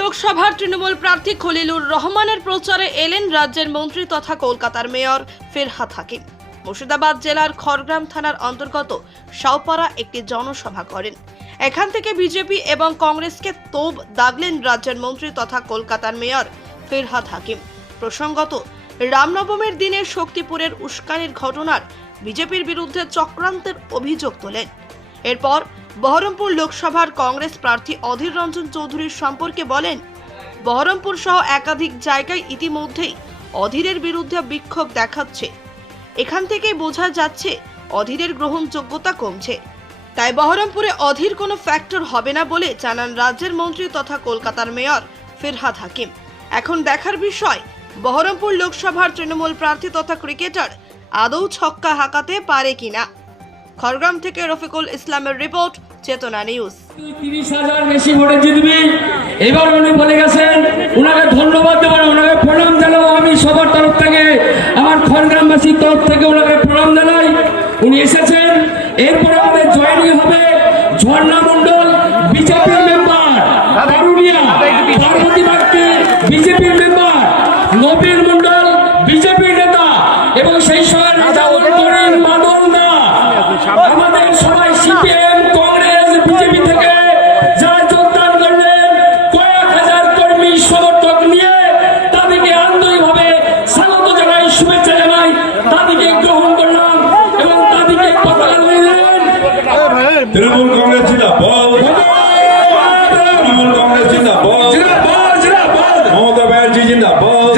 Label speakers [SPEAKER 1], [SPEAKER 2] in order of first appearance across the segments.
[SPEAKER 1] লোকসভার তৃণমূল প্রার্থী খলিলুর রহমানের প্রচারে এলেন রাজ্যের মন্ত্রী তথা কলকাতার মেয়র ফিরহাদ হাকিম। মুর্শিদাবাদ জেলার খড়গ্রাম থানার অন্তর্গত শাওপাড়া একটি জনসভা করেন। এখান থেকে বিজেপি এবং কংগ্রেসকে তোপ দাগলেন রাজ্যের মন্ত্রী তথা কলকাতার মেয়র ফিরহাদ হাকিম। প্রসঙ্গত, রামনবমীর দিনে শক্তিপুরের উস্কানির ঘটনার বিজেপির বিরুদ্ধে চক্রান্তের অভিযোগ তোলেন। এরপর বহরমপুর লোকসভার কংগ্রেস প্রার্থী অধীর রঞ্জন চৌধুরীর সম্পর্কে বলেন, বহরমপুর সহ একাধিক জায়গায় ইতিমধ্যেই অধীরের বিরুদ্ধে বিক্ষোভ দেখাচ্ছে। এখান থেকেই বোঝা যাচ্ছে অধীরের গ্রহণযোগ্যতা কমছে। তাই বহরমপুরে অধীর কোনো ফ্যাক্টর হবে না বলে জানান রাজ্যের মন্ত্রী তথা কলকাতার মেয়র ফিরহাদ হাকিম। এখন দেখার বিষয়, বহরমপুর লোকসভার তৃণমূল প্রার্থী তথা ক্রিকেটার আদৌ ছক্কা হাঁকাতে পারে কিনা। খড়গ্রাম থেকে রফিকুল ইসলামের রিপোর্ট চেতনা নিউজ।
[SPEAKER 2] তিরিশ হাজার বেশি ভোটে জিতবি। এবার উনি বলে গেছেন উনাকে ধন্যবাদ দেবো ওনাকে প্রণাম জানাব আমি সবার তরফ থেকে। আমার খড়গ্রামবাসীর তরফ থেকে ওনাকে প্রণাম জানাই। উনি এসেছেন এরপরে আমাদের জয়েনিং হবে ঝর্ণা মন্ডল বিজেপির মেম্বার কারুনিয়া পার্বতী বাগকে বিজেপির মেম্বার নবীন
[SPEAKER 3] ব্যানার্জি জিন্দাবাদ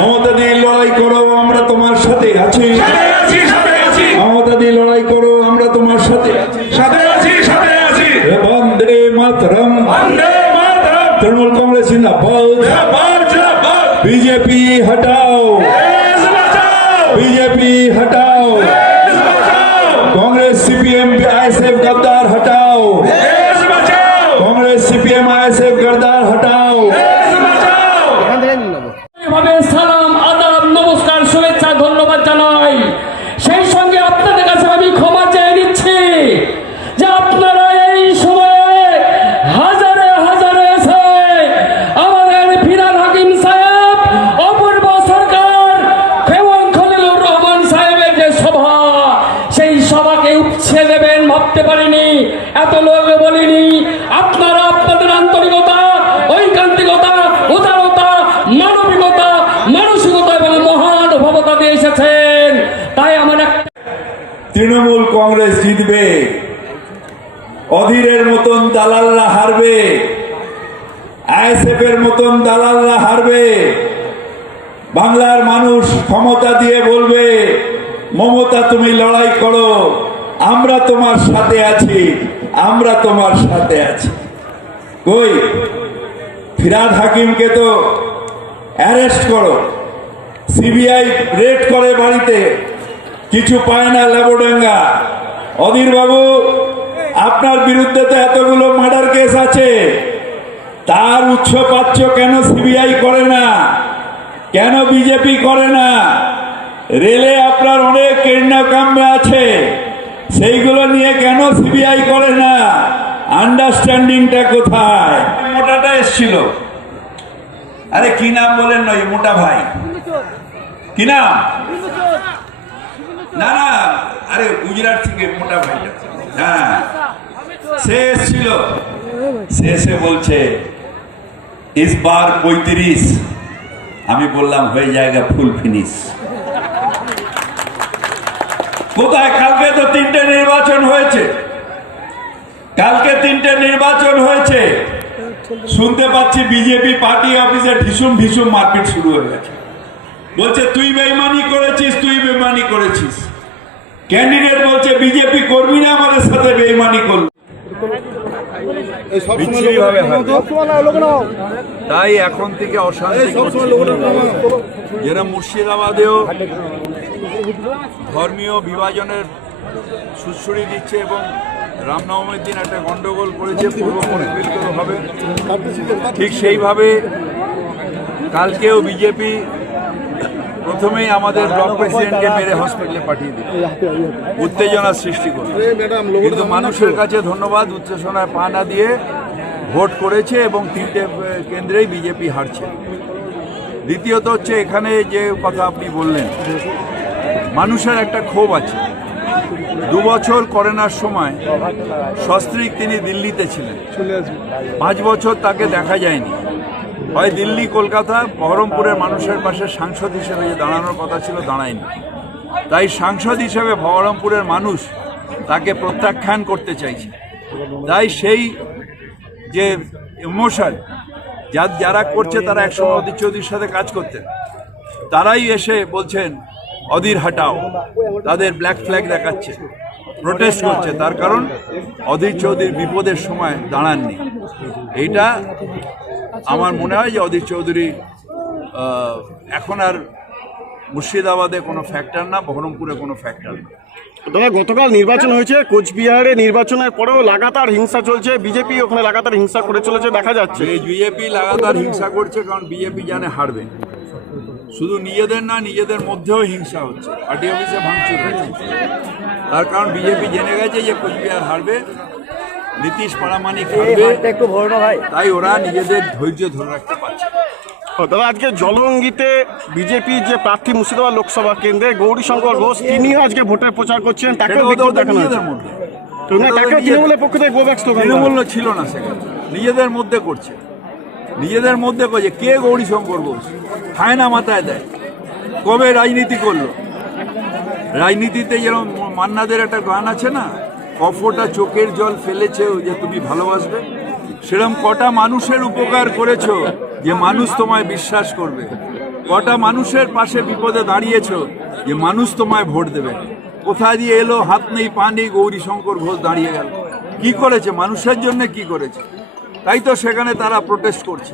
[SPEAKER 3] মমতা লড়াই করো আমরা তোমার সাথে আছি। মমতা লড়াই করো আমরা তোমার সাথে আছি। হে বন্দে মাতরম। তৃণমূল কংগ্রেস জিন্দাবাদ। বিজেপি হটাও। বিজেপি হটাও।
[SPEAKER 2] ভাবতে পারিনি, এত লোক বলিনি, আপনারা আপনাদের আন্তরিকতা, ঐকান্তিকতা, উদারতা, মানবিকতা, মানসিকতা এবং মহানুভবতা দিয়ে এসেছেন। তাই আমার
[SPEAKER 3] তৃণমূল কংগ্রেস জিতবে, অধীরের মতন দালালরা হারবে আইএসএফ এর মতন দালালরা হারবে, বাংলার মানুষ ক্ষমতা দিয়ে বলবে, মমতা তুমি লড়াই করো। আমরা তোমার সাথে আছি, আমরা তোমার সাথে আছি। কই? ফিরাদ হাকিমকে তো অ্যারেস্ট করো। সিবিআই রেড করে বাড়িতে। কিছু পায় না লেবডাঙ্গা। অধীর বাবু, আপনার বিরুদ্ধে তো এতগুলো মার্ডার কেস আছে। তার উৎস পাচ্ছ কেন সিবিআই করে না? কেন বিজেপি করে না? রেলে আপনার অনেক কীর্ণকাম্য আছে। সেইগুলো নিয়ে কেন সিবিআই করে না? আন্ডারস্ট্যান্ডিংটা কোথায়? মোটাটা এসছিল। আরে, কি নাম বলেন নয় মোটা ভাই? কি নাম? না না, আরে, গুজরাট থেকে মোটা ভাইটা হ্যাঁ। সে এসছিল। সে এসে বলছে, ইস বার পঁয়ত্রিশ। আমি বললাম, হয়ে জায়গা ফুল ফিনিশ কোথায়? কালকে তো তিনটে নির্বাচন হয়েছে। কালকে তিনটে নির্বাচন হয়েছে। শুনতে পাচ্ছি বিজেপি পার্টি অফিসে ঢিসুম ঢিসুম মারপিট শুরু হয়ে গেছে। বলছে তুই বেইমানি করেছিস তুই বেইমানি করেছিস। ক্যান্ডিডেট বলছে বিজেপি করবি না আমাদের সাথে বেইমানি করবি।
[SPEAKER 4] তাই এখন থেকে অশান্তি। যেটা মুর্শিদাবাদেও ধর্মীয় বিভাজনের সুশ্রী দিচ্ছে এবং রামনবমীর দিন একটা গন্ডগোল করেছে, পূর্ব পরিকল্পিত হবে ঠিক সেইভাবে কালকেও বিজেপি প্রথমেই আমাদের ব্লক প্রেসিডেন্টকে মেরে হসপিটালে পাঠিয়ে দিল। উত্তেজনা সৃষ্টি করল। কিন্তু মানুষের কাছে ধন্যবাদ, উত্তেজনায় পা না দিয়ে
[SPEAKER 3] ভোট করেছে এবং তিনটে কেন্দ্রেই বিজেপি হারছে। দ্বিতীয়ত হচ্ছে এখানে যে কথা আপনি বললেন মানুষের একটা ক্ষোভ আছে। দু বছর করোনার সময় সস্ত্রীক তিনি দিল্লিতে ছিলেন। পাঁচ বছর তাকে দেখা যায়নি। হয় দিল্লি, কলকাতা, বহরমপুরের মানুষের পাশে সাংসদ হিসেবে যে দাঁড়ানোর কথা ছিল দাঁড়ায়নি। তাই সাংসদ হিসেবে বহরমপুরের মানুষ তাকে প্রত্যাখ্যান করতে চাইছে। তাই সেই যে ইমোশন, যা যারা করছে তারা একসময় অধীর চৌধুরীর সাথে কাজ করতেন। তারাই এসে বলছেন অধীর হাটাও। তাদের ব্ল্যাক ফ্ল্যাগ দেখাচ্ছে প্রোটেস্ট করছে তার কারণ অধীর চৌধুরীর বিপদের সময় দাঁড়াননি। এইটা আমার মনে হয় যে অধীর চৌধুরী এখন আর মুর্শিদাবাদে কোনো ফ্যাক্টর না বহরমপুরে কোনো ফ্যাক্টর না।
[SPEAKER 5] দাদা গতকাল নির্বাচন হয়েছে কোচবিহারে নির্বাচনের পরেও লাগাতার হিংসা চলছে বিজেপি ওখানে লাগাতার হিংসা করে চলেছে দেখা যাচ্ছে।
[SPEAKER 3] এই বিজেপি লাগাতার হিংসা করছে কারণ বিজেপি জানে হারবে। শুধু নিজেদের না নিজেদের মধ্যেও হিংসা হচ্ছে। পার্টি অফিসে ভাঙচুর হয়েছে। তার কারণ বিজেপি জেনে গেছে যে কোচবিহার হারবে নীতিশ পারামানিক হারবে। তাই ওরা নিজেদের ধৈর্য ধরে রাখতে পারছে।
[SPEAKER 5] দাদা আজকে জলঙ্গিতে বিজেপি যে প্রার্থী মুর্শিদাবাদ লোকসভা কেন্দ্রে গৌরীশঙ্কর ঘোষ তিনিও আজকে ভোটের প্রচার করছেন।
[SPEAKER 3] সেটা
[SPEAKER 5] তাকেও
[SPEAKER 3] ওদের
[SPEAKER 5] দেখানো হয়েছে
[SPEAKER 3] নিজেদের মধ্যে।
[SPEAKER 5] তো না, তাকেও
[SPEAKER 3] নিজেদের-
[SPEAKER 5] তৃণমূলের পক্ষ থেকে গোব্যাক স্লোগান
[SPEAKER 3] তৃণমূল ছিল না সেখানে। নিজেদের মধ্যে করছে। নিজেদের মধ্যে করছে কে গৌরীশঙ্কর ঘোষ খায় না মাথায় দেয়। কবে রাজনীতি করল? রাজনীতিতে যেরকম মান্নাদের একটা গান আছে না, কফোটা চোখের জল ফেলেছে যে তুমি ভালোবাসবে, সেরকম কটা মানুষের উপকার করেছ যে মানুষ তোমায় বিশ্বাস করবে। কটা মানুষের পাশে বিপদে দাঁড়িয়েছ যে মানুষ তোমায় ভোট দেবে। কোথায় দিয়ে এলো হাত নেই, পা নেই গৌরী শঙ্কর ঘোষ দাঁড়িয়ে গেল। কি করেছে? মানুষের জন্য কি করেছে? তাই তো সেখানে তারা প্রোটেস্ট করছে।